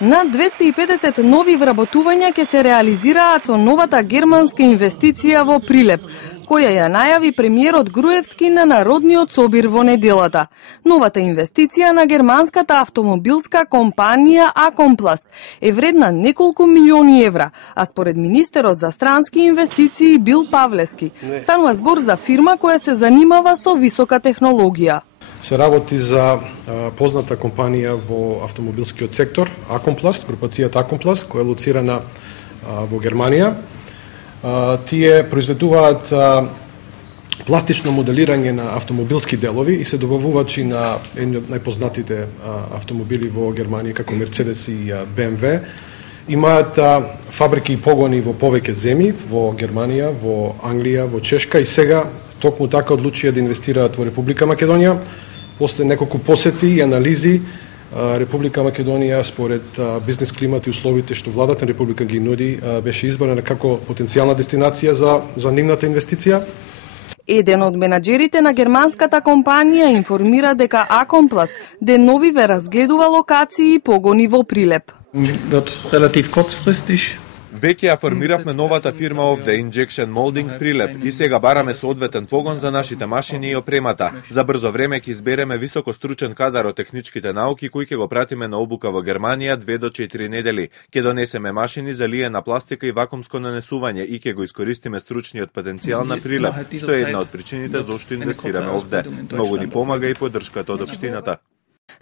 Над 250 нови вработувања ќе се реализираат со новата германска инвестиција во Прилеп, која ја најави премиерот Груевски на Народниот собир во неделата. Новата инвестиција на германската автомобилска компанија Акомпласт е вредна неколку милиони евра, а според министерот за странски инвестиции Бил Павлевски, станува збор за фирма која се занимава со висока технологија. Се работи за позната компанија во автомобилскиот сектор, Акомпласт, групацијата Акомпласт, која е лоцирана во Германија. Тие произведуваат пластично моделирање на автомобилски делови и се добавувачи на едни од најпознатите автомобили во Германија, како Мерцедес и BMW. Имаат фабрики и погони во повеќе земји, во Германија, во Англија, во Чешка и сега токму така одлучија да инвестираат во Република Македонија. После неколку посети и анализи, Република Македонија, според бизнес климат и условите што владата на Република ги нуди, беше избрана како потенцијална дестинација за нивната инвестиција. Еден од менаџерите на германската компанија информира дека Акомпласт деновиве разгледува локации и погони во Прилеп. Веќе ја формиравме новата фирма овде, Injection Molding Прилеп, и сега бараме соодветен погон за нашите машини и опремата. За брзо време ќе избереме високостручен кадар од техничките науки кој ќе го пратиме на обука во Германија 2 до 4 недели. Ќе донесеме машини за лиена пластика и вакуумско нанесување и ќе го искористиме стручниот потенцијал на Прилеп, што е една од причините зошто инвестираме овде. Многу ни помага и поддршката од општината.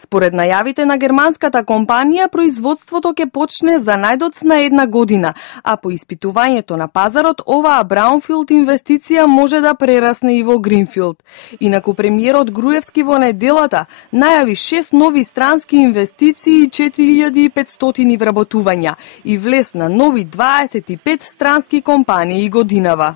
Според најавите на германската компанија, производството ќе почне за најдоцна една година, а по испитувањето на пазарот, оваа браунфилд инвестиција може да прерасне и во гринфилд. Инаку премиерот Груевски во неделата најави 6 нови странски инвестиции и 4500 вработувања и влез на нови 25 странски компании годинава.